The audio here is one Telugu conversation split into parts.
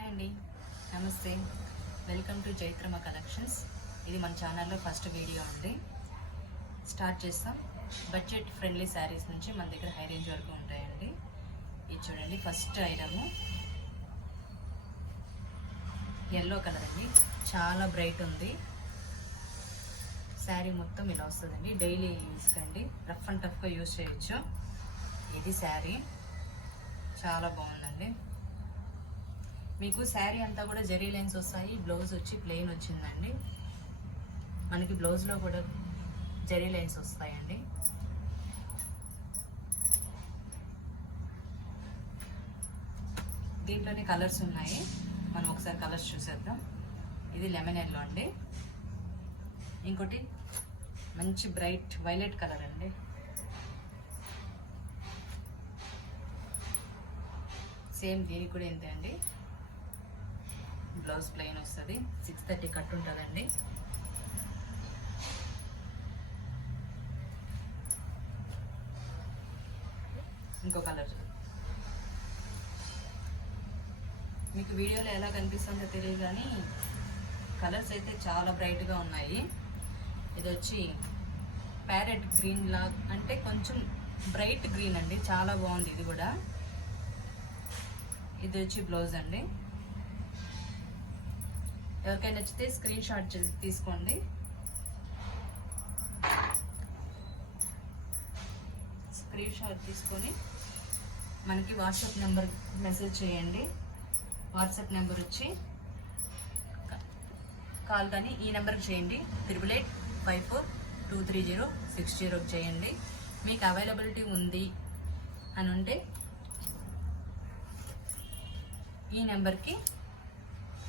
హాయ్ అండి, నమస్తే. Welcome to Jaitrama collections. ఇది మన ఛానల్లో ఫస్ట్ వీడియో అండి. స్టార్ట్ చేస్తాం. బడ్జెట్ ఫ్రెండ్లీ శారీస్ నుంచి మన దగ్గర హై రేంజ్ వరకు ఉంటాయండి. ఇది చూడండి, ఫస్ట్ ఐటము ఎల్లో కలర్ అండి. చాలా బ్రైట్ ఉంది. శారీ మొత్తం ఇలా వస్తుందండి. డైలీ యూస్ కండి, రఫ్ అండ్ టఫ్గా యూజ్ చేయొచ్చు. ఇది శారీ చాలా బాగుందండి. మీకు శారీ అంతా కూడా జరీ లైన్స్ వస్తాయి. బ్లౌజ్ వచ్చి ప్లెయిన్ వచ్చిందండి. మనకి బ్లౌజ్లో కూడా జరీ లైన్స్ వస్తాయండి. దీంట్లోనే కలర్స్ ఉన్నాయి. మనం ఒకసారి కలర్స్ చూసేద్దాం. ఇది లెమన్ ఎల్లో అండి. ఇంకోటి మంచి బ్రైట్ వైలెట్ కలర్ అండి. సేమ్ దీనికి కూడా ఇంతే అండి. బ్లౌజ్ ప్లెయిన్ వస్తుంది. 630 కట్ ఉంటుందండి. ఇంకో కలర్ మీకు వీడియోలో ఎలా కనిపిస్తుందో తెలియదు, కానీ కలర్స్ అయితే చాలా బ్రైట్గా ఉన్నాయి. ఇది వచ్చి ప్యారెట్ గ్రీన్ లాగా, అంటే కొంచెం బ్రైట్ గ్రీన్ అండి. చాలా బాగుంది. ఇది కూడా ఇది వచ్చి బ్లౌజ్ అండి. ఎవరికైనా నచ్చితే స్క్రీన్ షాట్ తీసుకోండి. స్క్రీన్ షాట్ తీసుకొని మనకి వాట్సాప్ నెంబర్ మెసేజ్ చేయండి. వాట్సాప్ నెంబర్ వచ్చి కాల్ కానీ ఈ నెంబర్కి చేయండి. 8854230606 చేయండి. మీకు అవైలబిలిటీ ఉంది అని ఉంటే ఈ నెంబర్కి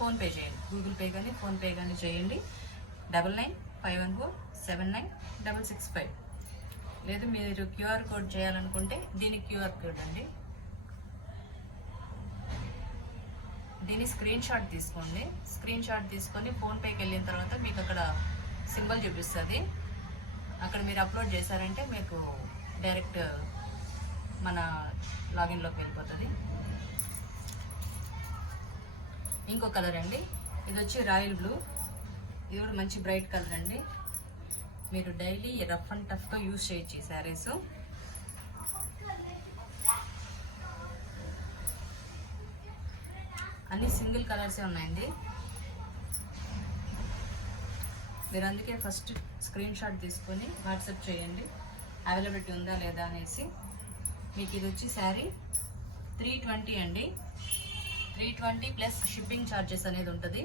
ఫోన్పే చేయండి. గూగుల్ పే కానీ ఫోన్పే కానీ చేయండి. 9951479665. లేదు మీరు క్యూఆర్ కోడ్ చేయాలనుకుంటే దీనికి క్యూఆర్ కోడ్ అండి. దీన్ని స్క్రీన్ షాట్ తీసుకోండి. స్క్రీన్ షాట్ తీసుకొని ఫోన్పేకి వెళ్ళిన తర్వాత మీకు అక్కడ సింబల్ చూపిస్తుంది. అక్కడ మీరు అప్లోడ్ చేశారంటే మీకు డైరెక్ట్ మన లాగిన్లోకి వెళ్ళిపోతుంది. ఇంకో కలర్ అండి. ఇది వచ్చి రాయల్ బ్లూ. ఇది కూడా మంచి బ్రైట్ కలర్ అండి. మీరు డైలీ రఫ్ అండ్ టఫ్గా యూజ్ చేయొచ్చు ఈ శారీస్. అన్ని సింగిల్ కలర్సే ఉన్నాయండి. మీరు అందుకే ఫస్ట్ స్క్రీన్ షాట్ తీసుకొని వాట్సాప్ చేయండి, అవైలబిలిటీ ఉందా లేదా అనేసి. మీకు ఇది వచ్చి శారీ 320 అండి. 320 ప్లస్ షిప్పింగ్ ఛార్జెస్ అనేది ఉంటుంది.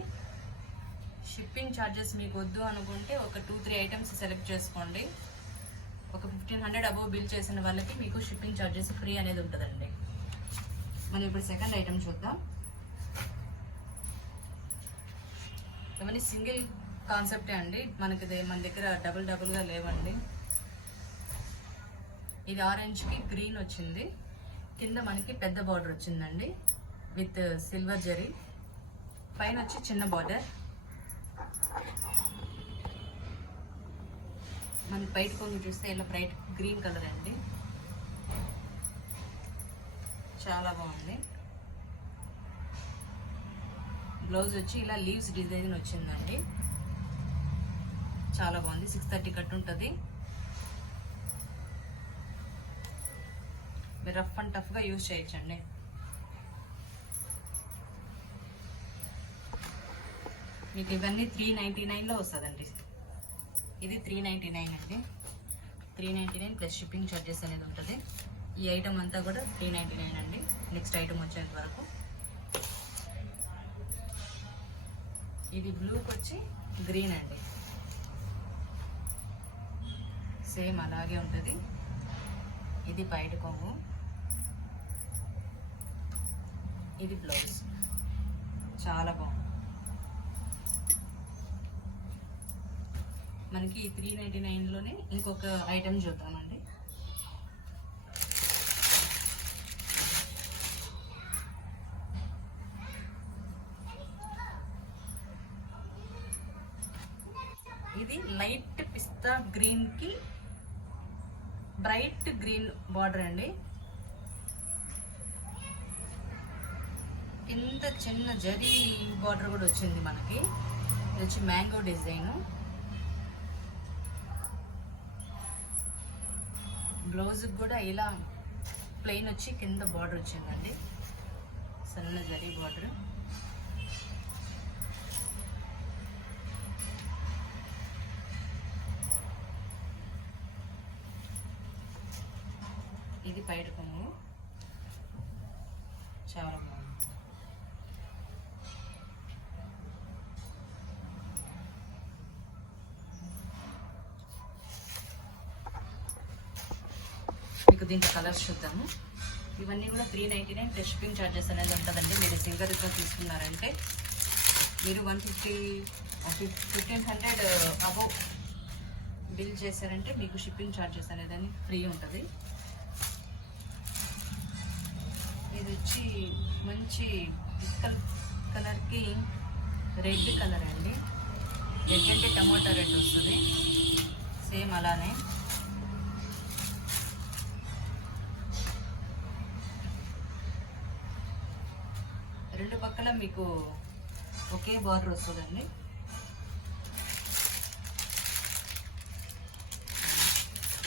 షిప్పింగ్ ఛార్జెస్ మీకు వద్దు అనుకుంటే ఒక 2-3 ఐటమ్స్ సెలెక్ట్ చేసుకోండి. ఒక 1500 అబోవ్ బిల్ చేసిన వాళ్ళకి మీకు షిప్పింగ్ ఛార్జెస్ ఫ్రీ అనేది ఉంటుందండి. మనం ఇప్పుడు సెకండ్ ఐటమ్ చూద్దాం. ఇవన్నీ సింగిల్ కాన్సెప్టే అండి. మన దగ్గర డబుల్గా లేవండి. ఇది ఆరెంజ్కి గ్రీన్ వచ్చింది. కింద మనకి పెద్ద బార్డర్ వచ్చిందండి విత్ సిల్వర్ జరీ. పైన వచ్చి చిన్న బార్డర్. మనకి బయట కొంగు చూస్తే ఇలా బ్రైట్ గ్రీన్ కలర్ అండి. చాలా బాగుంది. బ్లౌజ్ వచ్చి ఇలా లీవ్స్ డిజైన్ వచ్చిందండి. చాలా బాగుంది. 630 కట్ ఉంటుంది. మీరు రఫ్ అండ్ టఫ్గా యూజ్ చేయొచ్చండి. మీకు ఇవన్నీ 399లో వస్తుందండి. ఇది 399 అండి. 399 ప్లస్ షిప్పింగ్ ఛార్జెస్ అనేది ఉంటుంది. ఈ ఐటమ్ అంతా కూడా 399 అండి. నెక్స్ట్ ఐటమ్ వచ్చేంత వరకు. ఇది బ్లూకి వచ్చి గ్రీన్ అండి. సేమ్ అలాగే ఉంటుంది. ఇది బయట కొంగు. ఇది బ్లౌజ్. చాలా బాగుంది. మనకి 399లోనే ఇంకొక ఐటమ్ చూద్దామండి. ఇది లైట్ పిస్తా గ్రీన్కి బ్రైట్ గ్రీన్ బార్డర్ అండి. కింద చిన్న జరీ బార్డర్ కూడా వచ్చింది మనకి. ఇది వచ్చి మ్యాంగో డిజైన్. బ్లౌజ్ కూడా ఇలా ప్లెయిన్ వచ్చి కింద బార్డర్ వచ్చిందండి, సన్న జరీ బార్డర్. ఇది పైట కొంగు, చాలా బాగుంది. మీకు దీంట్లో కలర్స్ చూద్దాము. ఇవన్నీ కూడా 399 ప్లస్ షిప్పింగ్ ఛార్జెస్ అనేది ఉంటుందండి. మీరు సింగర్ రితో తీసుకున్నారంటే మీరు 1500 అబోవ్ బిల్ చేశారంటే మీకు షిప్పింగ్ ఛార్జెస్ అనేది ఫ్రీ ఉంటుంది. ఇది వచ్చి మంచి పిస్కల్ కలర్కి రెడ్ కలర్ అండి. రెడ్ అంటే టమోటా రెడ్ వస్తుంది, సేమ్ అలానే. రెండు పక్కల మీకు ఒకే బార్డర్ వస్తుందండి.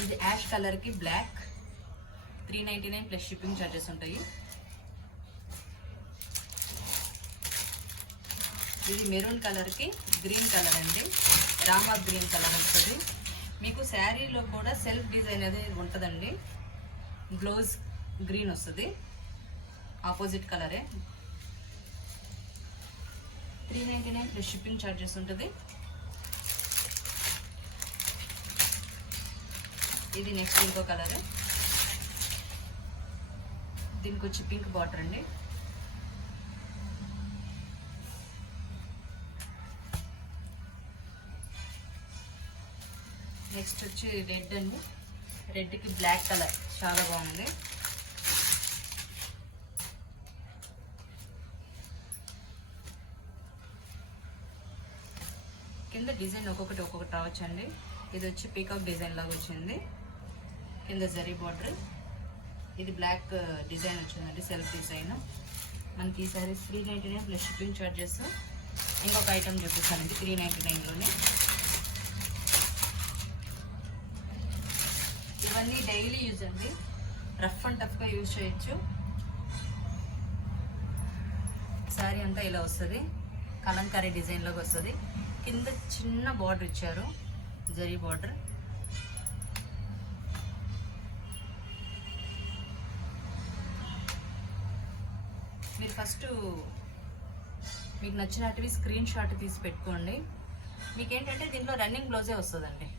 ఇది యాష్ కలర్కి బ్లాక్, 399 ప్లస్ షిప్పింగ్ ఛార్జెస్ ఉంటాయి. ఇది మెరూన్ కలర్కి గ్రీన్ కలర్ అండి, రామా గ్రీన్ కలర్ వస్తుంది. మీకు శారీలో కూడా సెల్ఫ్ డిజైన్ అనేది ఉంటుందండి. బ్లౌజ్ గ్రీన్ వస్తుంది, ఆపోజిట్ కలరే. 399 ప్లస్ షిప్పింగ్ ఛార్జెస్ ఉంటుంది. ఇది నెక్స్ట్ ఇంకో కలర్, దీనికి వచ్చి పింక్ బార్డర్ అండి. నెక్స్ట్ వచ్చి రెడ్ అండి, రెడ్కి బ్లాక్ కలర్ చాలా బాగుంది. కింద డిజైన్ ఒక్కొక్కటి రావచ్చు అండి. ఇది వచ్చి పీకాక్ డిజైన్ లాగా వచ్చింది, కింద జరీ బార్డర్. ఇది బ్లాక్ డిజైన్ వచ్చిందండి, సెల్ఫ్ డిజైన్. మనకి ఈ సారీస్ 399 ప్లస్ షిప్పింగ్ ఛార్జెస్. ఇంకొక ఐటమ్ చూపిస్తానండి 399లోనే. ఇవన్నీ డైలీ యూజ్ అండి, రఫ్ అండ్ టఫ్గా యూజ్ చేయొచ్చు. శారీ అంతా ఇలా వస్తుంది, కలంకారీ డిజైన్ లాగా వస్తుంది. కింద చిన్న బార్డర్ ఇచ్చారు, జరీ బార్డర్. మీరు ఫస్ట్ మీకు నచ్చినట్టువి స్క్రీన్ షాట్ తీసి పెట్టుకోండి. మీకేంటంటే దీంట్లో రన్నింగ్ బ్లౌజే వస్తుందండి.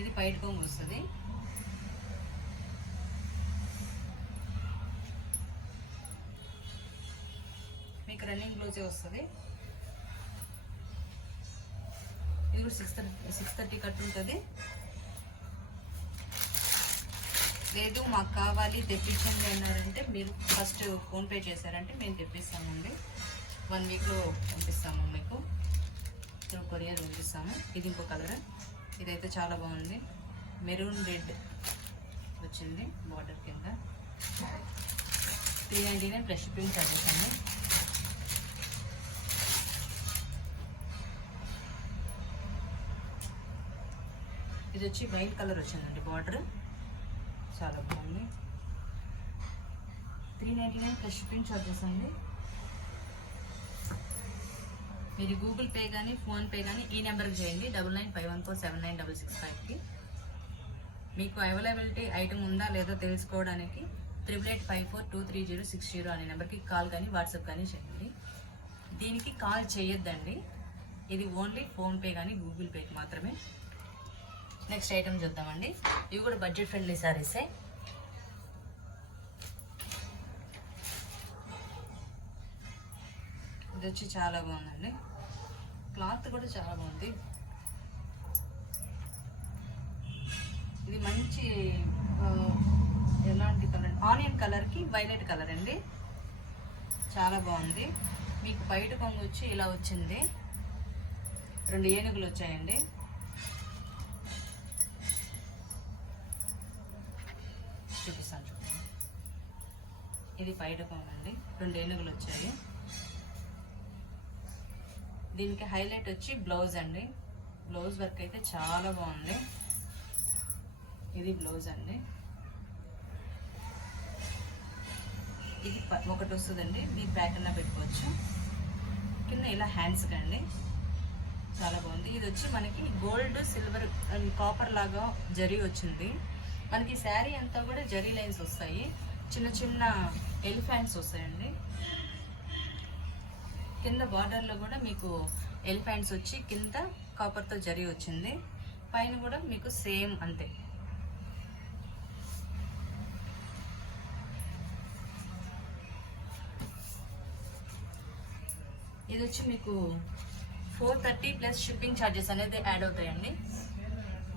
ఇది పైట కొంగు వస్తుంది. మీకు రన్నింగ్ బ్లౌజే వస్తుంది. ఇది కూడా 630 కట్ ఉంటుంది. లేదు మాకు కావాలి తెప్పించండి అన్నారంటే మీరు ఫస్ట్ ఫోన్పే చేశారంటే మేము తెప్పిస్తామండి. 1 వీక్లో పంపిస్తాము, మీకు త్రూ కొరియర్ పంపిస్తాము. ఇది ఇంకో కలర్, ఇదైతే చాలా బాగుంది, మెరూన్ రెడ్ వచ్చింది బార్డర్ కింద. 399 ప్లస్ షిప్పింగ్ ఛార్జెస్ అండి. ఇది వచ్చి వైట్ కలర్ వచ్చిందండి బార్డర్, చాలా బాగుంది. 399 ప్లస్ షిప్పింగ్ ఛార్జెస్ అండి. మీరు గూగుల్ పే కానీ ఫోన్పే కానీ ఈ నెంబర్కి చేయండి, 9951479665కి. మీకు అవైలబిలిటీ ఐటమ్ ఉందా లేదో తెలుసుకోవడానికి 88542306 అనే నెంబర్కి కాల్ కానీ వాట్సాప్ కానీ చేయండి. దీనికి కాల్ చేయొద్దండి, ఇది ఓన్లీ ఫోన్పే కానీ గూగుల్ పేకి మాత్రమే. నెక్స్ట్ ఐటమ్ చూద్దామండి. ఇవి కూడా బడ్జెట్ ఫ్రెండ్లీ సారీసే. ఇది వచ్చి చాలా బాగుందండి, క్లాత్ కూడా చాలా బాగుంది. ఇది మంచి ఎలాంటి కలర్, ఆనియన్ కలర్కి వైలెట్ కలర్ అండి, చాలా బాగుంది. మీకు బయట కొంగు వచ్చి ఇలా వచ్చింది, 2 ఏనుగులు వచ్చాయండి. చూపిస్తాను చూడండి. ఇది పైడకం అండి, 2 ఏనుగులు వచ్చాయి. దీనికి హైలైట్ వచ్చి బ్లౌజ్ అండి. బ్లౌజ్ వర్క్ అయితే చాలా బాగుంది. ఇది బ్లౌజ్ అండి. ఇది ఒకటి వస్తుందండి, మీరు బ్యాక్ అన్నా పెట్టుకోవచ్చు. కింద ఇలా హ్యాండ్స్ కండి, చాలా బాగుంది. ఇది వచ్చి మనకి గోల్డ్ సిల్వర్ అండ్ కాపర్ లాగా జరీ వచ్చింది. మనకి శారీ అంతా కూడా జరీ లైన్స్ వస్తాయి, చిన్న చిన్న ఎలిఫెంట్స్ వస్తాయండి. కింద బార్డర్లో కూడా మీకు ఎలిఫెంట్స్ వచ్చి కింద కాపర్తో జరీ వచ్చింది. పైన కూడా మీకు సేమ్ అంతే. ఇది వచ్చి మీకు 430 ప్లస్ షిప్పింగ్ ఛార్జెస్ అనేది యాడ్ అవుతాయండి.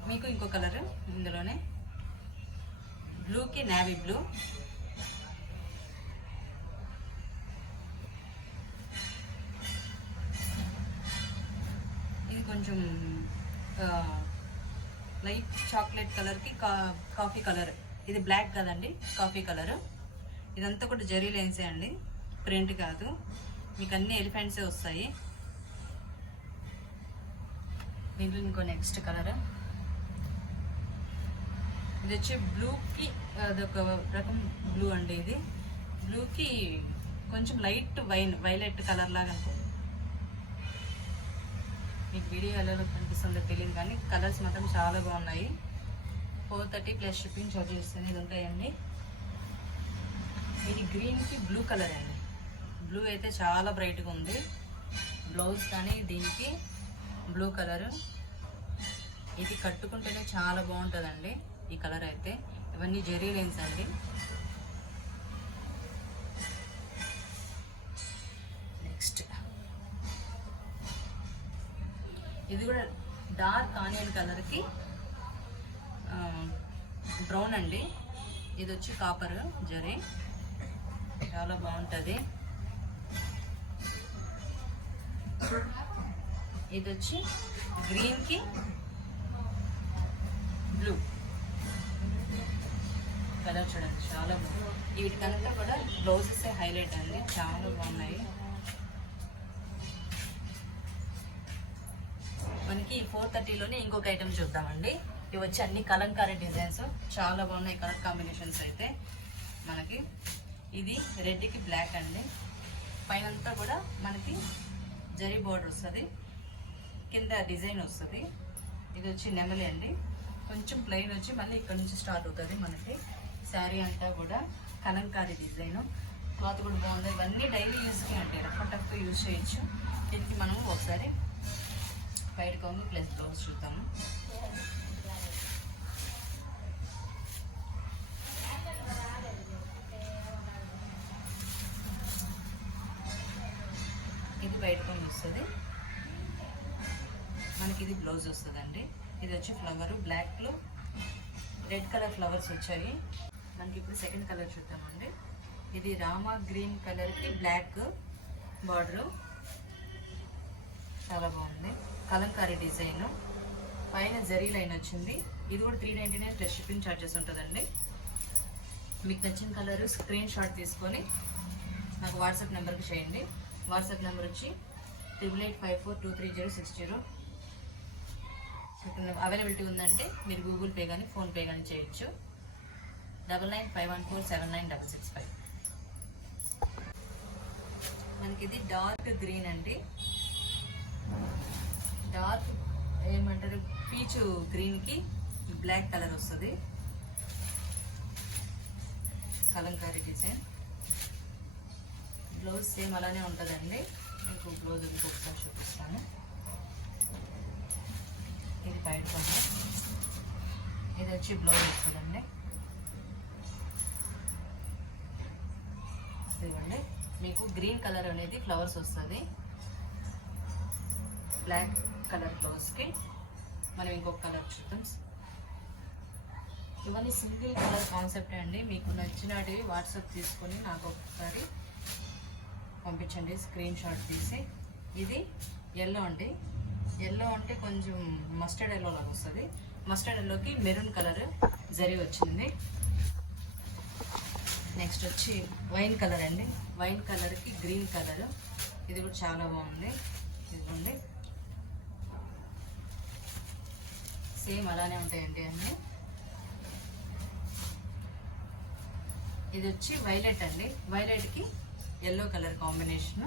మీకు ఇంకో కలర్ ఇందులోనే బ్లూకి నేవీ బ్లూ, ఇది కొంచెం లైట్ చాక్లెట్ కలర్కి కాఫీ కలర్. ఇది బ్లాక్ కదండి, కాఫీ కలర్. ఇదంతా కూడా జరీ లైన్సే అండి, ప్రింట్ కాదు. మీకు అన్ని ఎలిఫెంట్సే వస్తాయి. దీంట్లో ఇంకో నెక్స్ట్ కలర్, ఇది వచ్చి బ్లూకి అదొక రకం బ్లూ అండి. ఇది బ్లూకి కొంచెం లైట్ వైలెట్ కలర్ లాగా అనుకో. మీకు వీడియో ఎలా కనిపిస్తుందో తెలియదు కానీ కలర్స్ మాత్రం చాలా బాగున్నాయి. 430 ప్లస్ షిప్పింగ్ చార్జెస్ అనేది ఉంటాయండి. ఇది గ్రీన్కి బ్లూ కలర్ అండి. బ్లూ అయితే చాలా బ్రైట్గా ఉంది. బ్లౌజ్ కానీ దీనికి బ్లూ కలర్. ఇది కట్టుకుంటేనే చాలా బాగుంటుందండి ఈ కలర్ అయితే. ఇవన్నీ జెరీ లైన్స్ అండి. నెక్స్ట్ ఇది కూడా డార్క్ ఆనియన్ కలర్కి బ్రౌన్ అండి. ఇది వచ్చి కాపర్ జరీ, చాలా బాగుంటుంది. ఇది వచ్చి గ్రీన్కి బ్లూ కలర్ చూడండి, చాలా బాగుంది. వీటికంతా కూడా బ్లౌజెస్ హైలైట్ అండి, చాలా బాగున్నాయి. మనకి 430లోనే ఇంకొక ఐటమ్ చూద్దామండి. ఇవి వచ్చి అన్ని కలంకారీ డిజైన్స్, చాలా బాగున్నాయి కలర్ కాంబినేషన్స్ అయితే. మనకి ఇది రెడ్కి బ్లాక్ అండి. పైనంతా కూడా మనకి జరీ బోర్డర్ వస్తుంది, కింద డిజైన్ వస్తుంది. ఇది వచ్చి నెమలి అండి. కొంచెం ప్లెయిన్ వచ్చి మళ్ళీ ఇక్కడ నుంచి స్టార్ట్ అవుతుంది మనకి. శారీ అంతా కూడా కలంకారీ డిజైన్. క్లాత్ కూడా బాగుంది. ఇవన్నీ డైలీ యూస్కి అంటే రఫ్ అండ్ టఫ్ యూజ్ చేయొచ్చు. దీనికి మనం ఒకసారి వైట్ కొంగు ప్లస్ బ్లౌజ్ చూద్దాము. ఇది వైట్ కొంగు వస్తుంది మనకి. ఇది బ్లౌజ్ వస్తుందండి. ఇది వచ్చి ఫ్లవర్ బ్లాక్లో రెడ్ కలర్ ఫ్లవర్స్ వచ్చాయి మనకి. ఇప్పుడు సెకండ్ కలర్ చూద్దామండి. ఇది రామా గ్రీన్ కలర్కి బ్లాక్ బార్డరు, చాలా బాగుంది. కలంకారీ డిజైన్, పైన జరీ లైన్ వచ్చింది. ఇది కూడా 399 ప్లస్ షిప్పింగ్ ఛార్జెస్ ఉంటుందండి. మీకు నచ్చిన కలర్ స్క్రీన్ షాట్ తీసుకొని నాకు వాట్సాప్ నెంబర్కి చేయండి. వాట్సాప్ నెంబర్ వచ్చి 8885423060. అవైలబిలిటీ ఉందంటే మీరు గూగుల్ పే కానీ ఫోన్పే కానీ చేయొచ్చు. 9951479665. మనకి ఇది డార్క్ గ్రీన్ అండి. డార్క్ ఏమంటారు, పీచు గ్రీన్కి బ్లాక్ కలర్ వస్తుంది. కలంకారీ డిజైన్. బ్లౌజ్ సేమ్ అలానే ఉంటుందండి. మీకు బ్లౌజ్ ఇంకొకసారి చూపిస్తాను. ఇది బయట కొంచెం, ఇది వచ్చి బ్లౌజ్ వస్తుందండి. ఇదిగోండి, మీకు గ్రీన్ కలర్ అనేది ఫ్లవర్స్ వస్తుంది. బ్లాక్ కలర్ బ్లౌజ్కి మనం ఇంకొక కలర్ చూద్దాం. ఇవన్నీ సింగిల్ కలర్ కాన్సెప్ట్ అండి. మీకు నచ్చినటివి వాట్సాప్ తీసుకొని నాకు ఒకసారి పంపించండి స్క్రీన్ షాట్ తీసి. ఇది ఎల్లో అండి. ఎల్లో అంటే కొంచెం మస్టర్డ్ ఎల్లో లాగా వస్తుంది. మస్టర్డ్ ఎల్లోకి మెరూన్ కలర్ జరీ వచ్చింది. నెక్స్ట్ వచ్చి వైన్ కలర్ అండి. వైన్ కలర్కి గ్రీన్ కలర్, ఇది కూడా చాలా బాగుంది. ఇదిగోండి, సేమ్ అలానే ఉంటాయండి అన్నీ. ఇది వచ్చి వైలెట్ అండి. వైలెట్కి ఎల్లో కలర్ కాంబినేషన్.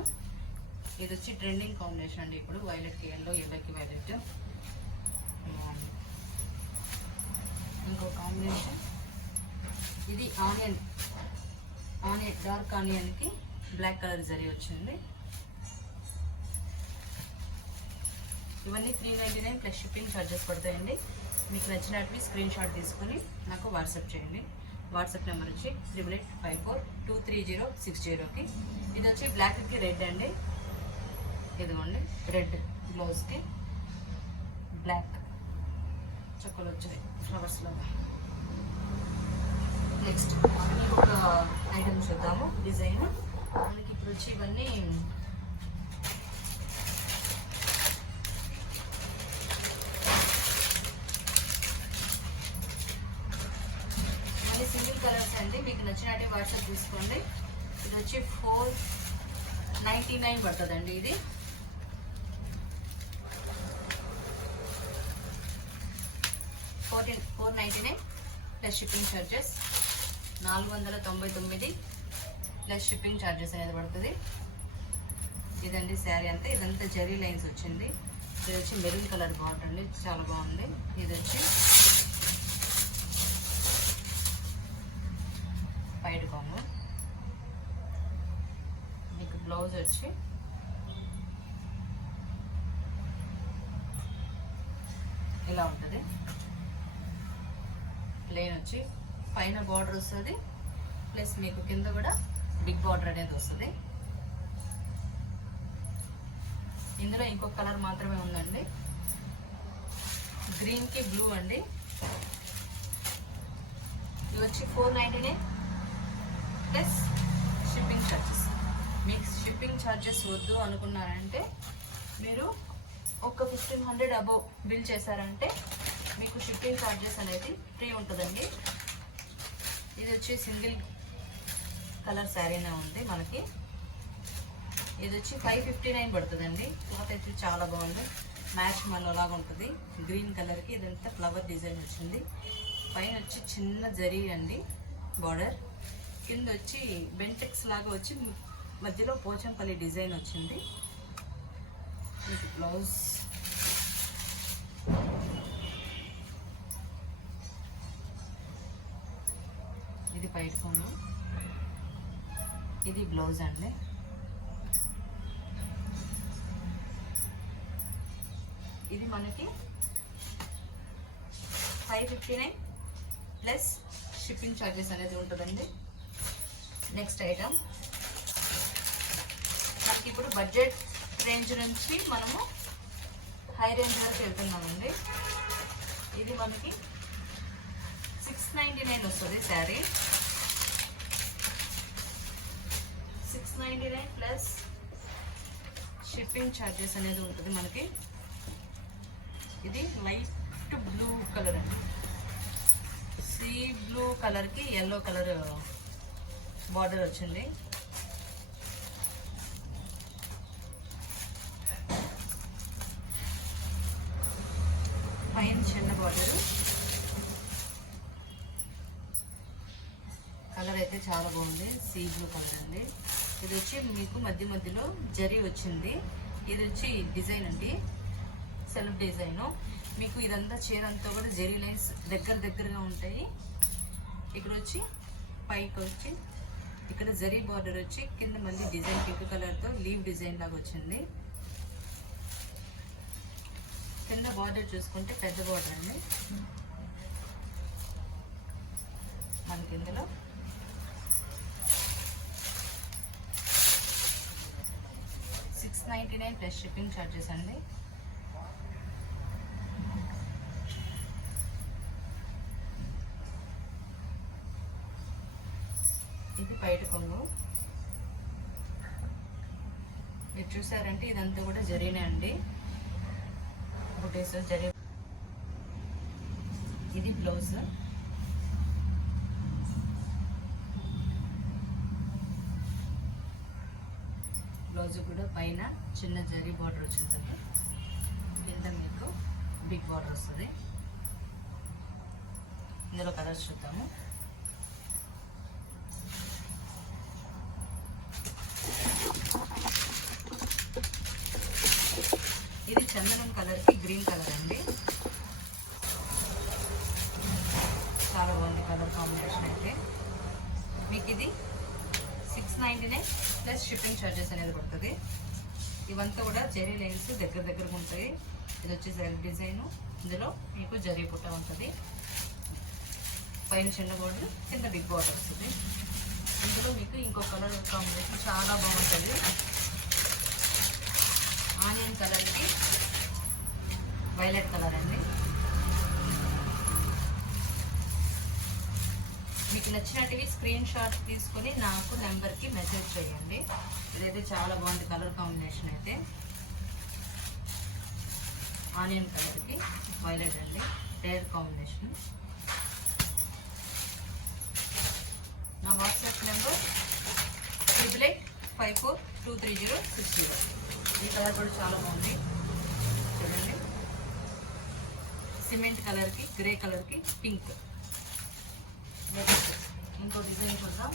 ఇది వచ్చి ట్రెండింగ్ కాంబినేషన్ అండి ఇప్పుడు. వైలెట్కి ఎల్లో, ఎల్లోకి వైలెట్. ఇంకో కాంబినేషన్ ఇది ఆనియన్, డార్క్ ఆనియన్కి బ్లాక్ కలర్ జరీ వచ్చింది. ఇవన్నీ 399 ప్లస్ షిప్పింగ్ ఛార్జెస్ పడతాయండి. మీకు నచ్చినట్టు స్క్రీన్ షాట్ తీసుకొని నాకు వాట్సాప్ చేయండి. వాట్సాప్ నెంబర్ వచ్చి 8854230660కి. ఇది వచ్చి బ్లాక్కి రెడ్ అండి. ఇదిగోండి, రెడ్ బ్లౌజ్కి బ్లాక్ చుక్కలు వచ్చాయి ఫ్లవర్స్ లాగా. నెక్స్ట్ ఇంకొక ఐటమ్ చూద్దాము. డిజైన్ మనకి ఇప్పుడు వచ్చి ఇవన్నీ సింగిల్ కలర్స్ అండి. మీకు నచ్చినట్టే వాట్సాప్ తీసుకోండి. ఇది వచ్చి 499 పడుతుందండి. ఇది $499 plus shipping charges. 499 plus shipping charges అనేది పడుతుంది. ఇదండి శారీ అంతా. ఇదంతా జరీ లైన్స్ వచ్చింది. ఇది వచ్చి మెరూన్ కలర్ బార్డర్ అండి, చాలా బాగుంది. ఇది వచ్చి వైట్ కాంబో. మీకు బ్లౌజ్ వచ్చి ఇలా ఉంటుంది. ప్లెయిన్ వచ్చి పైన బార్డర్ వస్తుంది, ప్లస్ మీకు కింద కూడా బిగ్ బార్డర్ అనేది వస్తుంది. ఇందులో ఇంకొక కలర్ మాత్రమే ఉందండి, గ్రీన్కి బ్లూ అండి. ఇది వచ్చి 499 ప్లస్ షిప్పింగ్ ఛార్జెస్. మీకు షిప్పింగ్ ఛార్జెస్ వద్దు అనుకున్నారంటే మీరు ఒక 1500 అబోవ్ బిల్ చేశారంటే మీకు షిప్పింగ్ ఛార్జెస్ అనేది ఫ్రీ ఉంటుందండి. ఇది వచ్చి సింగిల్ కలర్ శారీనే ఉంది మనకి. ఇది వచ్చి 559 పడుతుందండి. క్లాత్ అయితే చాలా బాగుంది, మ్యాచ్ మనలాగా ఉంటుంది. గ్రీన్ కలర్కి ఇదంతా ఫ్లవర్ డిజైన్ వచ్చింది. పైన వచ్చి చిన్న జరీ అండి బార్డర్, కింద వచ్చి బెంటెక్స్ లాగా వచ్చి మధ్యలో పోచంపల్లి డిజైన్ వచ్చింది. బ్లౌజ్ ఇది పైట్ కొను, ఇది బ్లౌజ్ అండి. ఇది మనకి 559 ప్లస్ షిప్పింగ్ ఛార్జెస్ అనేది ఉంటుందండి. నెక్స్ట్ ఐటమ్ మనకి ఇప్పుడు బడ్జెట్ రేంజ్ నుంచి మనము హై రేంజ్ వరకు వెళ్తున్నామండి. ఇది మనకి 699 వస్తుంది శారీ. 699 ప్లస్ షిప్పింగ్ ఛార్జెస్ అనేది ఉంటుంది మనకి. ఇది లైట్ బ్లూ కలర్ అండి, సీ బ్లూ కలర్కి ఎల్లో కలర్ బార్డర్ వచ్చింది. పైన చిన్న బార్డరు. కలర్ అయితే చాలా బాగుంది, సీ బ్లూ కలర్ అండి. ఇది వచ్చి మీకు మధ్య మధ్యలో జరీ వచ్చింది. ఇది వచ్చి డిజైన్ అండి, సెల్ఫ్ డిజైను. మీకు ఇదంతా చీర అంతా కూడా జరీ లైన్స్ దగ్గరగా ఉంటాయి. ఇక్కడ వచ్చి పైకి వచ్చి ఇక్కడ జరీ బార్డర్ వచ్చి కింద మళ్ళీ డిజైన్ పింక్ కలర్తో లీవ్ డిజైన్ లాగా వచ్చింది. కింద బార్డర్ చూసుకుంటే పెద్ద బార్డర్ అండి మనకి. ఇందులో $699 ప్లస్ షిప్పింగ్ ఛార్జెస్ అండి. ఇది బయట కొంగు. మీరు చూసారంటే ఇదంతా కూడా జరీనే అండి, బుటీస్ జరీ. ఇది బ్లౌజ్. బ్లౌజ్ కూడా పైన చిన్న జరీ బార్డర్ వచ్చింటుంది, కింద మీకు బిగ్ బార్డర్ వస్తుంది. ఇందులో కలర్స్ చూద్దాము. ఇది చందనం కలర్కి గ్రీన్ కలర్ అండి. చాలా బాగుంది కలర్ కాంబినేషన్ అయితే. మీకు ఇది 699 ప్లస్ షిప్పింగ్ ఛార్జెస్ అనేది పడుతుంది. ఇవంతా కూడా జరీ లైన్స్ దగ్గరగా ఉంటాయి. ఇది వచ్చి సెల్ఫ్ డిజైన్, ఇందులో మీకు జరీ పుట్ట ఉంటుంది, పైన చిన్న బోర్డర్ కింద బిగ్ బోర్డర్ వస్తుంది. ఇందులో మీకు ఇంకో కలర్ కాంబినేషన్ చాలా బాగుంటుంది. ఆనియన్ కలర్కి వైలెట్ కలర్ అండి. మీకు నచ్చినట్టువి స్క్రీన్ షాట్ తీసుకొని నాకు నెంబర్కి మెసేజ్ చేయండి. ఇదైతే చాలా బాగుంది కలర్ కాంబినేషన్ అయితే. ఆనియన్ కలర్కి వైలెట్ అండి, రేర్ కాంబినేషన్. నా వాట్సాప్ నెంబర్ 8885423060. ఈ కలర్ కూడా చాలా బాగుంది చూడండి. సిమెంట్ కలర్కి గ్రే కలర్కి పింక్. ఇంకో డిజైన్ చూద్దాం.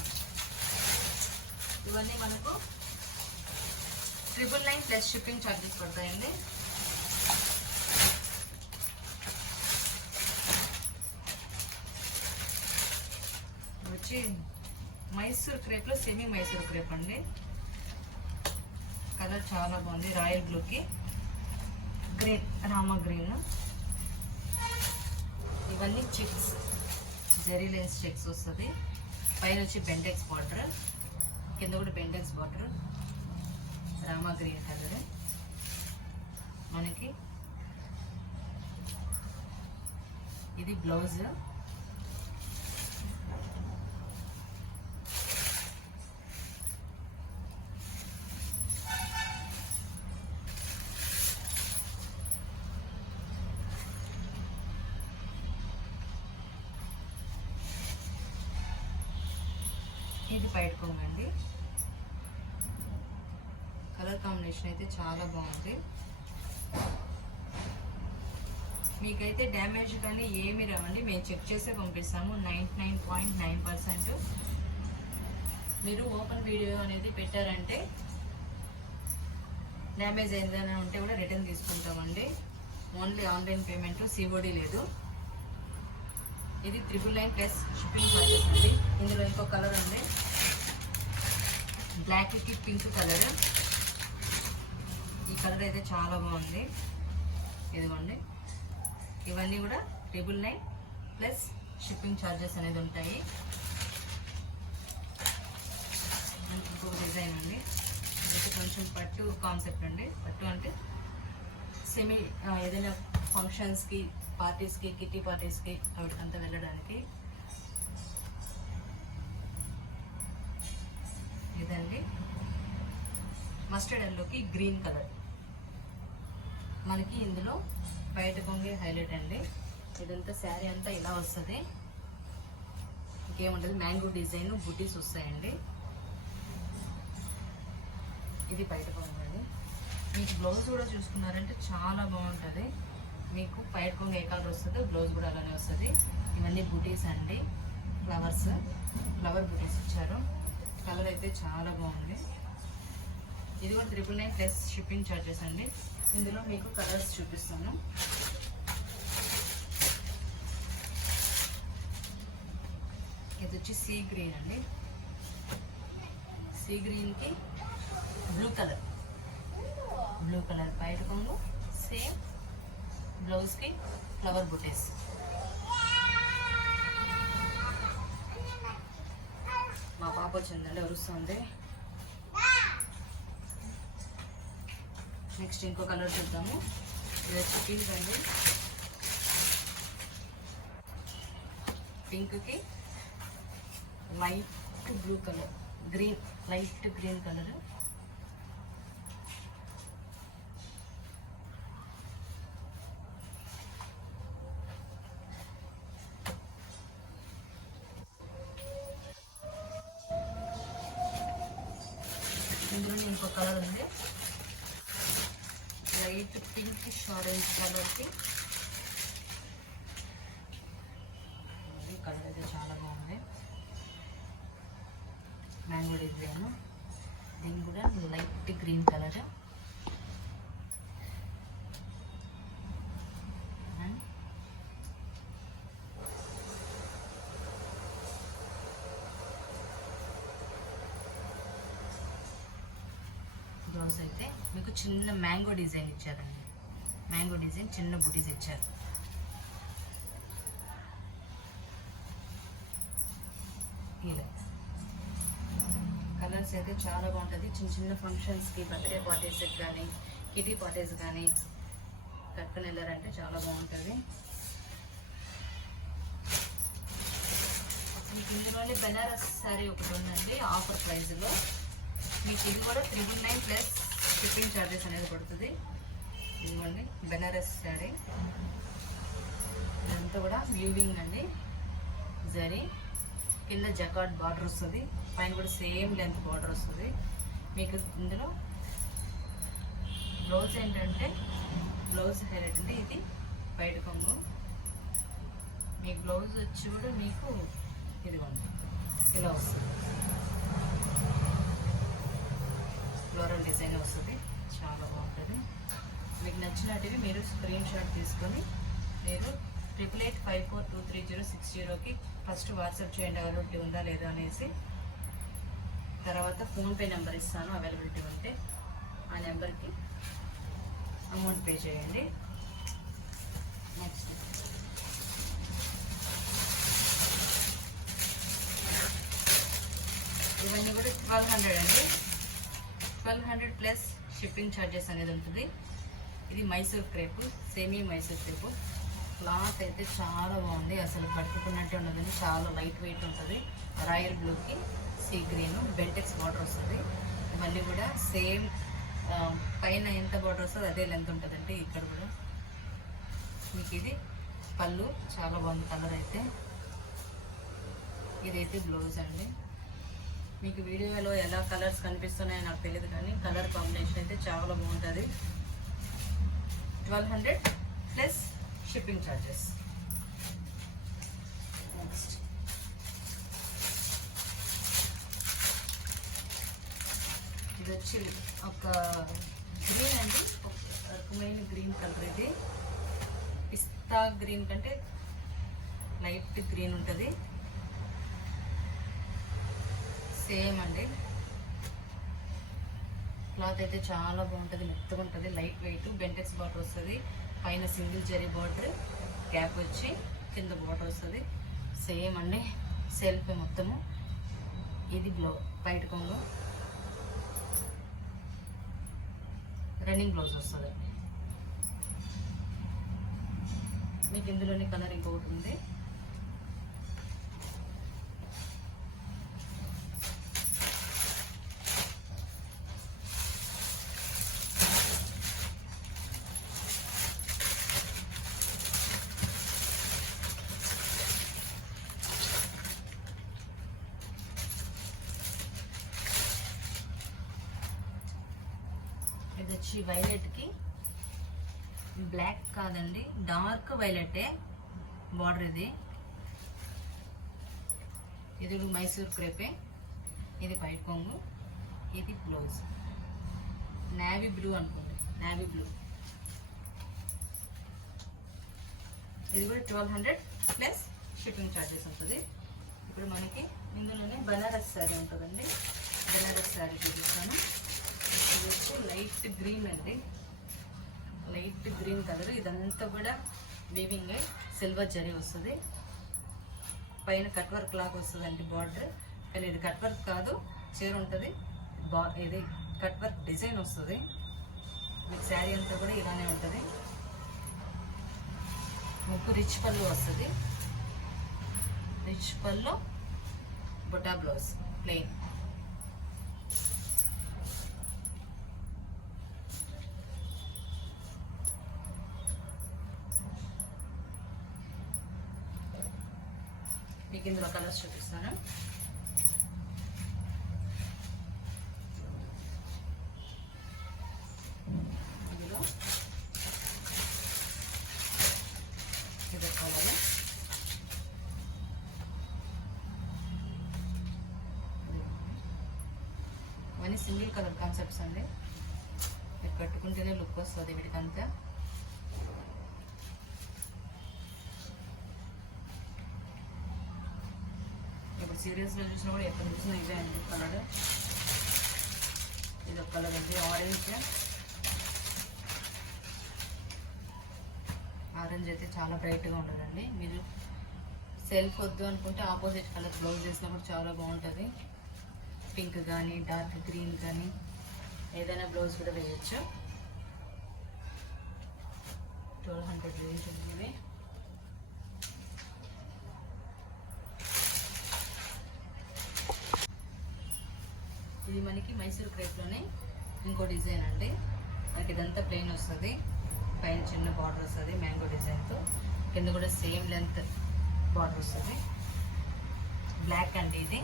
ఇవన్నీ మనకు 999 ప్లస్ షిప్పింగ్ ఛార్జెస్ పడతాయండి. వచ్చి మైసూర్ క్రేప్లో సెమీ మైసూర్ క్రేప్ అండి. కలర్ చాలా బాగుంది, రాయల్ బ్లూకి గ్రీన్, రామా గ్రీన్. ఇవన్నీ చెక్స్, జెరీ లైన్స్ చెక్స్ వస్తుంది. పైన వచ్చి బెంటెక్స్ బార్డర్, కింద కూడా Bentex border, Rama green colour. మనకి ఇది బ్లౌజ్. ఇది పైడుకోమండి. కలర్ కాంబినేషన్ అయితే చాలా బాగుంది. మీకైతే డ్యామేజ్ కానీ ఏమి రావండి, మేము చెక్ చేసే పంపిస్తాము 99.9%. మీరు ఓపెన్ వీడియో అనేది పెట్టారంటే డ్యామేజ్ అయిందని ఉంటే కూడా రిటర్న్ తీసుకుంటామండి. ఓన్లీ ఆన్లైన్ పేమెంట్, సిఓడి లేదు. ఇది 999 ప్లస్ షిప్పింగ్ ఛార్జెస్ అండి. ఇందులో ఇంకో కలర్ ఉంది, బ్లాక్కి పింక్ కలర్. ఈ కలర్ అయితే చాలా బాగుంది. ఇదిగోండి, ఇవన్నీ కూడా 999 ప్లస్ షిప్పింగ్ ఛార్జెస్ అనేది ఉంటాయి. ఇంకొక డిజైన్ అండి, ఇది కొంచెం పట్టు కాన్సెప్ట్ అండి. పట్టు అంటే సెమీ ఏదైనా ఫంక్షన్స్కి, పార్టీస్కి, కిట్టి పార్టీస్కి వాటికంతా వెళ్ళడానికి. ఇదండి మస్టర్డ్ ఎల్లోకి గ్రీన్ కలర్. మనకి ఇందులో బయట కొంగే హైలైట్ అండి. ఇదంతా శారీ అంతా ఇలా వస్తుంది, ఇంకేముంటుంది, మ్యాంగో డిజైన్ బుటీస్ వస్తాయండి. ఇది బయట కొంగండి. మీకు బ్లౌజ్ కూడా చూసుకున్నారంటే చాలా బాగుంటుంది. మీకు పైట కొంగ ఏ కలర్ వస్తుందో బ్లౌజ్ కూడా అలానే వస్తుంది. ఇవన్నీ బుటీస్ అండి, ఫ్లవర్స్, ఫ్లవర్ బుటీస్ ఇచ్చారు. కలర్ అయితే చాలా బాగుంది. ఇది కూడా 999 ప్లస్ షిప్పింగ్ ఛార్జెస్ అండి. ఇందులో మీకు కలర్స్ చూపిస్తాను. ఇది వచ్చి సీ గ్రీన్ అండి. సీ గ్రీన్కి బ్లూ కలర్, బ్లూ కలర్ పైట కొంగు, సేమ్ బ్లౌజ్కి ఫ్లవర్ బుటీస్. మా పాప వచ్చిందండి, అరుస్తుంది. నెక్స్ట్ ఇంకో కలర్ చూద్దాము. ఇది వచ్చి పింక్ అండి. పింక్కి light blue colour, green, light green colour. ఇందులో ఇంకో కలర్ ఉంది, లైట్ పింకిష్ ఆరెంజ్ కలర్కి. ఈ కలర్ అయితే చాలా బాగుంది, మ్యాంగో డిజైన్. దీని కూడా లైట్ గ్రీన్ కలర్. బ్లౌజ్ అయితే మీకు చిన్న మ్యాంగో డిజైన్ ఇచ్చారండి, మ్యాంగో డిజైన్ చిన్న బుటీస్ ఇచ్చారు. ఇలా కలర్స్ అయితే చాలా బాగుంటుంది. చిన్న చిన్న ఫంక్షన్స్కి, బర్త్డే పార్టీస్కి కానీ, కిటీ పార్టీస్ కానీ కట్టుకుని వెళ్ళారంటే చాలా బాగుంటుంది. మీకు ఇందులోనే బెనారస్ శారీ ఒకటి ఉందండి ఆఫర్ ప్రైస్లో. మీకు ఇది కూడా 999 ప్లస్ షిప్పింగ్ ఛార్జెస్ అనేది పడుతుంది. ఇదిగోండి బెనారస్ శారీ, ఇదంతా కూడా వీవింగ్ అండి, జరీ కింద జకార్డ్ బార్డర్ వస్తుంది, పైన కూడా సేమ్ లెంత్ బార్డర్ వస్తుంది. మీకు ఇందులో బ్లౌజ్ ఏంటంటే, బ్లౌజ్ హైలైట్ అంటే ఇది బయట కొంగు. మీకు బ్లౌజ్ వచ్చి కూడా మీకు ఇదిగోండి ఇలా వస్తుంది, ఫ్లోరల్ డిజైన్ వస్తుంది, చాలా బాగుంటుంది. మీకు నచ్చినట్టువి మీరు స్క్రీన్ షాట్ తీసుకొని మీరు 8885423060కి ఫస్ట్ వాట్సాప్ చేయండి అవైలబిలిటీ ఉందా లేదా అనేసి. తర్వాత ఫోన్పే నెంబర్ ఇస్తాను, అవైలబిలిటీ ఉంటే ఆ నెంబర్కి అమౌంట్ పే చేయండి. నెక్స్ట్ ఇవన్నీ కూడా 1200 అండి, 1200 ప్లస్ షిప్పింగ్ ఛార్జెస్ అనేది ఉంటుంది. ఇది Mysore crepe, semi Mysore crepe. Cloth అయితే చాలా బాగుంది, అసలు పట్టుకున్నట్టే ఉండదండి, చాలా లైట్ వెయిట్ ఉంటుంది. రాయల్ బ్లూకి సీ గ్రీన్ బెంటెక్స్ బార్డర్ వస్తుంది. ఇవన్నీ కూడా సేమ్ పైన ఎంత బార్డర్ వస్తుందో అదే లెంత్ ఉంటుందండి. ఇక్కడ కూడా మీకు ఇది పళ్ళు, చాలా బాగుంది కలర్ అయితే. ఇదైతే బ్లౌజ్ అండి. మీకు వీడియోలో ఎలా కలర్స్ కనిపిస్తున్నాయో నాకు తెలియదు, కానీ కలర్ కాంబినేషన్ అయితే చాలా బాగుంటుంది. 1200 ప్లస్ షిప్పింగ్ ఛార్జెస్. నెక్స్ట్ ఇది వచ్చి ఒక గ్రీన్ అండి, ఒక రకమైన గ్రీన్ కలర్. ఇది పిస్తా గ్రీన్ కంటే లైట్ గ్రీన్ ఉంటుంది, సేమ్ అండి. క్లాత్ అయితే చాలా బాగుంటుంది, మెత్తగా ఉంటుంది, లైట్ వెయిట్. బెంటెక్స్ బార్డర్ వస్తుంది, పైన సింగిల్ జరీ బార్డర్, క్యాప్ వచ్చి కింద బార్డర్ వస్తుంది. సేమ్ అండి, సెల్ఫ్ మొత్తము. ఇది బయట కొంగు, రన్నింగ్ బ్లౌజ్ వస్తుంది. మీకు ఇందులోనే కలర్ ఇంకొకటి ఉంది, ఇది వచ్చి వైలెట్కి బ్లాక్ కాదండి, డార్క్ వైలెటే బార్డర్. ఇది మైసూర్ క్రేపే. ఇది పైట్ కొంగు, ఇది బ్లౌజ్ నేవీ బ్లూ అనుకోండి, నేవీ బ్లూ. ఇది కూడా 1200 ప్లస్ షిప్పింగ్ ఛార్జెస్ ఉంటుంది. ఇప్పుడు మనకి ఇందులోనే బనారస్ శారీ ఉంటుందండి, బనారస్ శారీ చూపిస్తాను. ఇది వచ్చి లైట్ గ్రీన్ అండి, లైట్ గ్రీన్ కలర్. ఇదంతా కూడా వీవింగ్ సిల్వర్ జరీ వస్తుంది, పైన కట్ వర్క్ లాగా వస్తుందండి బార్డర్. కానీ ఇది కట్ వర్క్ కాదు, చీర ఉంటుంది, ఇది కట్ వర్క్ డిజైన్ వస్తుంది. మీకు శారీ అంతా కూడా ఇలానే ఉంటుంది. ముక్కు రిచ్ పళ్ళు వస్తుంది, రిచ్ పళ్ళు, బుటా బ్లౌజ్ ప్లెయిన్. మీకు ఇందులో కలర్స్ చూపిస్తాను. ఇవన్నీ సింగిల్ కలర్ కాన్సెప్ట్స్ అండి. మీరు కట్టుకుంటేనే లుక్ వస్తుంది వీటికంతా. ఇప్పుడు సీరియల్స్లో చూసినా కూడా ఎక్కడ చూసినా ఇదే అండి కలర్. ఇది ఒక కలర్ అండి, ఆరెంజ్ అయితే చాలా బ్రైట్గా ఉండదండి. మీరు సెల్ఫ్ వద్దు అనుకుంటే ఆపోజిట్ కలర్ బ్లౌజ్ వేసినా కూడా చాలా బాగుంటుంది. పింక్ కానీ డార్క్ గ్రీన్ కానీ ఏదైనా బ్లౌజ్ కూడా వేయచ్చు. 1200 రేంజ్ ఉంది. ఇది మనకి మైసూర్ క్రేప్లోనే ఇంకో డిజైన్ అండి. మనకి ఇదంతా ప్లెయిన్ వస్తుంది, పైన చిన్న బార్డర్ వస్తుంది మ్యాంగో డిజైన్తో, కింద కూడా సేమ్ లెంత్ బార్డర్ వస్తుంది. బ్లాక్ అండి ఇది.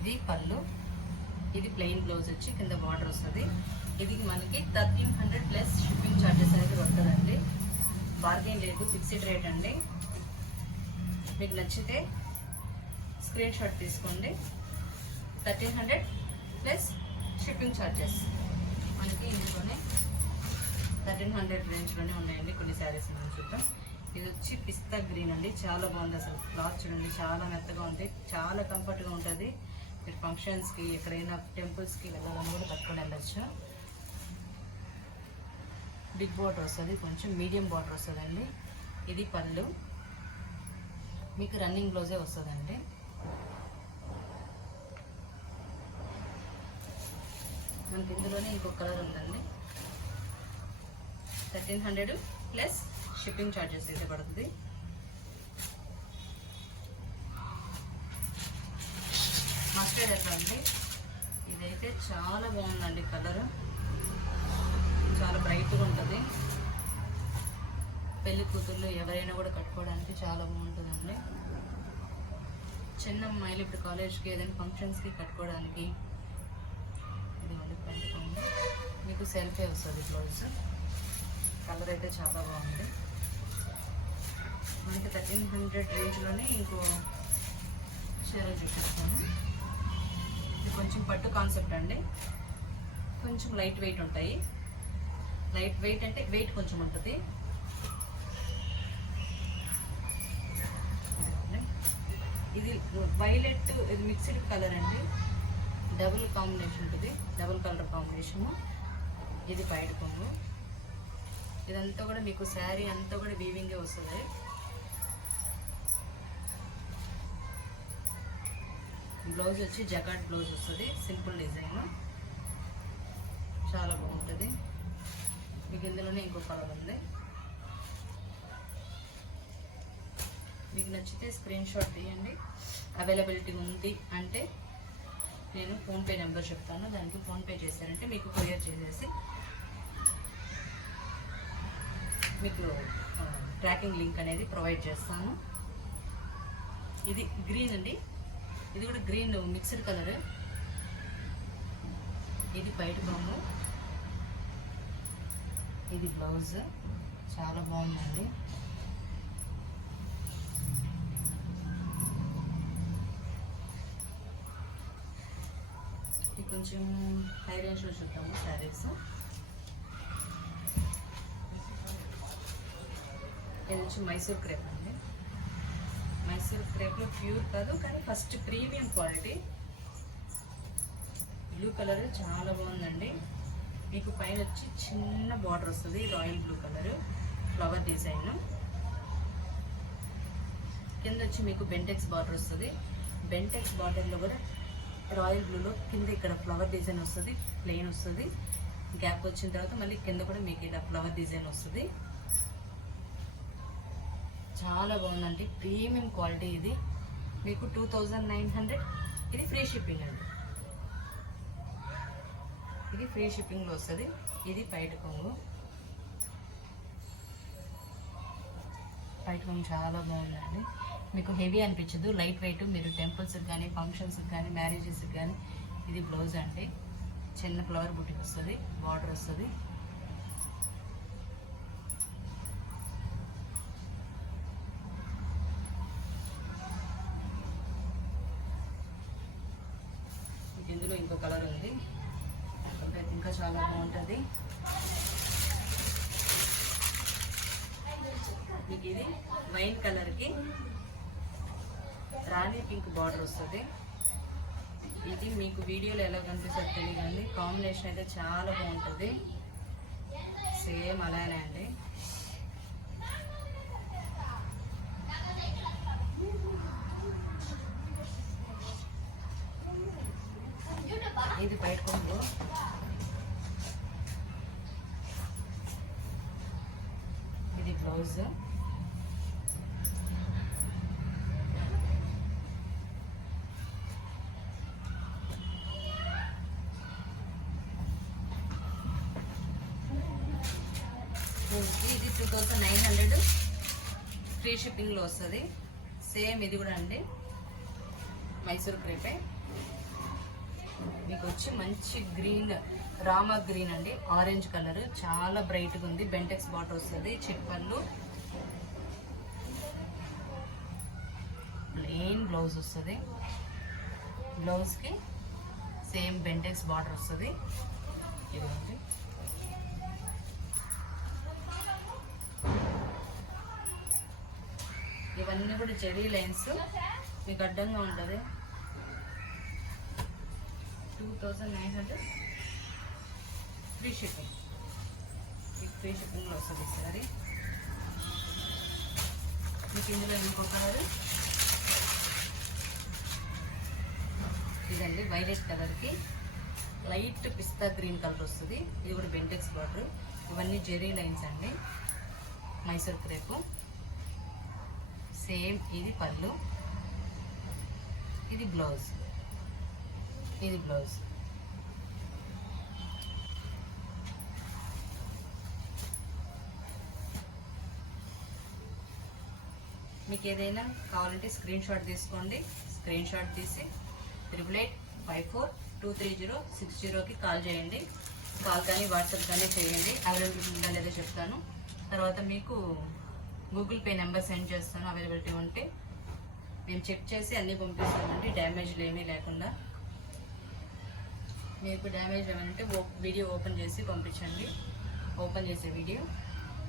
ఇది పళ్ళు, ఇది ప్లెయిన్ బ్లౌజ్ వచ్చి కింద బార్డర్ వస్తుంది. ఇది మనకి 1300 ప్లస్ షిప్పింగ్ ఛార్జెస్ అనేది పడుతుందండి. బార్గెన్ లేదు, ఫిక్స్డ్ రేట్ అండి. మీకు నచ్చితే స్క్రీన్ షాట్ తీసుకోండి. 1300 ప్లస్ షిప్పింగ్ ఛార్జెస్ మనకి ఇందులోనే 1300 రేంజ్లోనే ఉన్నాయండి. కొన్ని శారీస్ మనం చూద్దాం. ఇది వచ్చి పిస్తా గ్రీన్ అండి, చాలా బాగుంది. అసలు క్లాత్ చూడండి, చాలా మెత్తగా ఉంది, చాలా కంఫర్ట్గా ఉంటుంది. మీరు ఫంక్షన్స్కి ఎక్కడైనా టెంపుల్స్కి వెళ్ళాలని కూడా కట్టుకొని వెళ్ళచ్చు. బిగ్ బార్డర్ వస్తుంది, కొంచెం మీడియం బార్డర్ వస్తుందండి. ఇది పళ్ళు, మీకు రన్నింగ్ బ్లౌజే వస్తుందండి. మనకి ఇందులోనే ఇంకొక కలర్ ఉందండి. 1300 ప్లస్ షిప్పింగ్ ఛార్జెస్ అయితే పడుతుంది. మస్టర్డ్ ఎల్లో అండి. ఇదైతే చాలా బాగుందండి, కలర్ చాలా బ్రైట్గా ఉంటుంది. పెళ్లి కూతుర్లు ఎవరైనా కూడా కట్టుకోవడానికి చాలా బాగుంటుందండి. చిన్న అమ్మాయిలు ఇప్పుడు కాలేజ్కి ఏదైనా ఫంక్షన్స్కి కట్టుకోవడానికి ఇది పెట్టుకోండి. మీకు సెల్ఫే వస్తుంది బ్లౌజ్. కలర్ అయితే చాలా బాగుంది. మనకి 1300 రేంజ్లోనే ఇంకో చీర చూపిస్తాను. ఇది కొంచెం పట్టు కాన్సెప్ట్ అండి, కొంచెం లైట్ వెయిట్ ఉంటాయి. లైట్ వెయిట్ అంటే వెయిట్ కొంచెం ఉంటుంది. ఇది వైలెట్, ఇది మిక్స్డ్ కలర్ అండి, డబుల్ కాంబినేషన్ ఉంటుంది, డబుల్ కలర్ కాంబినేషను. ఇది పైట కొంగు. ఇదంతా కూడా మీకు శారీ అంతా కూడా వీవింగే వస్తుంది. బ్లౌజ్ వచ్చి జకాట్ బ్లౌజ్ వస్తుంది, సింపుల్ డిజైన్, చాలా బాగుంటుంది. మీకు ఇందులోనే ఇంకో కలర్ ఉంది. మీకు నచ్చితే స్క్రీన్ షాట్ తీయండి. అవైలబిలిటీ ఉంది అంటే నేను ఫోన్పే నెంబర్ చెప్తాను, దానికి ఫోన్పే చేశారంటే మీకు కొరియర్ చేసేసి మీకు ట్రాకింగ్ లింక్ అనేది ప్రొవైడ్ చేస్తాను. ఇది గ్రీన్ అండి, ఇది కూడా గ్రీన్ మిక్స్డ్ కలర్. ఇది బయట బొమ్మ, ఇది బ్లౌజ్, చాలా బాగుందండి. ఇది కొంచెం హై రేంజ్లో చూద్దాము శారీస్. ఇది వచ్చి మైసూర్ క్రేప్ అండి. మైసూర్ క్రేప్లో ప్యూర్ కాదు కానీ first premium quality. Blue colour చాలా బాగుందండి. మీకు పైన వచ్చి చిన్న బార్డర్ వస్తుంది, royal blue colour flower design. కింద వచ్చి మీకు బెంటెక్స్ బార్డర్ వస్తుంది. బెంటెక్స్ బార్డర్లో కూడా రాయల్ బ్లూలో కింద ఇక్కడ ఫ్లవర్ డిజైన్ వస్తుంది, ప్లెయిన్ వస్తుంది. గ్యాప్ వచ్చిన తర్వాత మళ్ళీ కింద కూడా మీకు ఇలా ఫ్లవర్ డిజైన్ వస్తుంది. చాలా బాగుందండి, ప్రీమియం క్వాలిటీ. ఇది మీకు 2900. ఇది ఫ్రీ షిప్పింగ్ అండి, ఇది ఫ్రీ షిప్పింగ్లో వస్తుంది. ఇది పైట కొంగు. పైట కొంగు చాలా బాగుందండి, మీకు హెవీ అనిపించదు, లైట్ వెయిట్. మీరు టెంపుల్స్కి కానీ ఫంక్షన్స్కి కానీ మ్యారేజెస్కి కానీ. ఇది బ్లౌజ్ అండి, చిన్న ఫ్లవర్ బుట్టికి వస్తుంది, బార్డర్ వస్తుంది. ఇందులో ఇంకో కలర్ ఉంది, ఇంకా చాలా బాగుంటుంది. మీకు ఇది వైన్ కలర్కి రాణి పింక్ బార్డర్ వస్తుంది. ఇది మీకు వీడియోలో ఎలా కనిపిస్తుంది తెలియదండి, కాంబినేషన్ అయితే చాలా బాగుంటుంది. సేమ్ అలానే అండి. ఇది బయట కొంగు, ఇది బ్లౌజ్. ఇది 2900 ఫ్రీ షిప్పింగ్లో వస్తుంది. సేమ్ ఇది కూడా అండి మైసూర్ క్రేపే. మీకు వచ్చి మంచి గ్రీన్, రామా గ్రీన్ అండి, ఆరెంజ్ కలర్ చాలా బ్రైట్గా ఉంది. బెంటెక్స్ బాటర్ వస్తుంది. చిప్పళ్ళు, ప్లెయిన్ బ్లౌజ్ వస్తుంది. బ్లౌజ్కి సేమ్ బెంటెక్స్ బాటర్ వస్తుంది. ఇదండి ఇవన్నీ కూడా జెరీ లైన్స్, మీకు అడ్డంగా ఉంటుంది. 2900 ఫ్రీ షిప్పింగ్. మీకు ఫ్రీ షిప్పింగ్లో వస్తుంది సారీ. మీకు ఇందులో ఇంకో కలర్ ఇదండి, వైలెట్ కలర్కి లైట్ పిస్తా గ్రీన్ కలర్ వస్తుంది. ఇది కూడా బెంటెక్స్ బార్డర్. ఇవన్నీ జెరీ లైన్స్ అండి, మైసూర్ క్రేపు. సేమ్ ఇది పళ్ళు, ఇది బ్లౌజ్, ఇది బ్లౌజ్. మీకు ఏదైనా కావాలంటే స్క్రీన్ షాట్ తీసుకోండి. స్క్రీన్ షాట్ తీసి 8854230660కి కాల్ చేయండి. కాల్ కానీ వాట్సాప్ కానీ చేయండి. అవైలబిలిటీ ఉందా లేదో చెప్తాను. తర్వాత మీకు గూగుల్ పే నెంబర్ సెండ్ చేస్తాను. అవైలబిలిటీ ఉంటే మేము చెక్ చేసి అన్నీ పంపిస్తామండి, డ్యామేజ్లు ఏమీ లేకుండా. మీకు డ్యామేజ్ ఏమంటే వీడియో ఓపెన్ చేసి పంపించండి, ఓపెన్ చేసే వీడియో.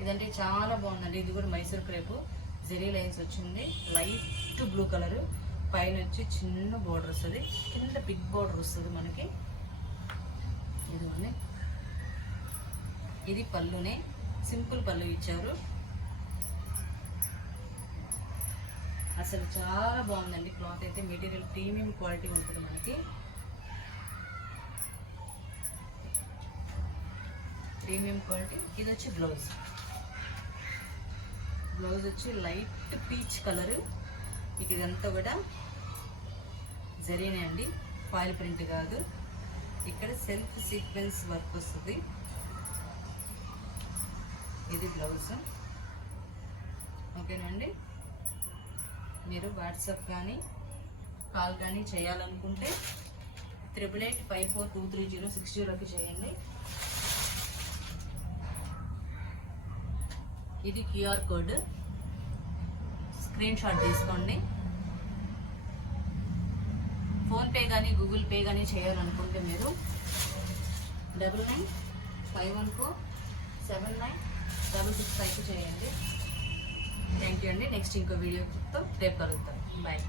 ఇదంటే చాలా బాగుందండి. ఇది కూడా మైసూర్ క్రేపు, జెరీ లైన్స్ వచ్చింది. లైట్ బ్లూ కలరు, పైన వచ్చి చిన్న బోర్డర్ వస్తుంది, కింద బిగ్ బోర్డర్ వస్తుంది మనకి. ఇదిగోండి, ఇది పళ్ళునే, సింపుల్ పళ్ళు ఇచ్చారు. అసలు చాలా బాగుందండి క్లాత్ అయితే. మెటీరియల్ ప్రీమియం క్వాలిటీ ఉంటుంది మనకి, ప్రీమియం క్వాలిటీ. ఇది వచ్చి బ్లౌజ్. బ్లౌజ్ వచ్చి లైట్ పీచ్ కలరు. మీకు ఇదంతా కూడా జరీనే అండి, ఫాయిల్ ప్రింట్ కాదు. ఇక్కడ సెల్ఫ్ సీక్వెన్స్ వర్క్ వస్తుంది. ఇది బ్లౌజ్. ఓకేనండి, మీరు వాట్సాప్ కానీ కాల్ కానీ చేయాలనుకుంటే 8854230660కి చేయండి. ఇది క్యూఆర్ కోడ్, స్క్రీన్ షాట్ తీసుకోండి. ఫోన్పే కానీ గూగుల్ పే కానీ చేయాలనుకుంటే మీరు 9951479665కి చేయండి. థ్యాంక్ యూ అండి. నెక్స్ట్ ఇంకో వీడియోతో రేపు కలుగుతాం. బాయ్.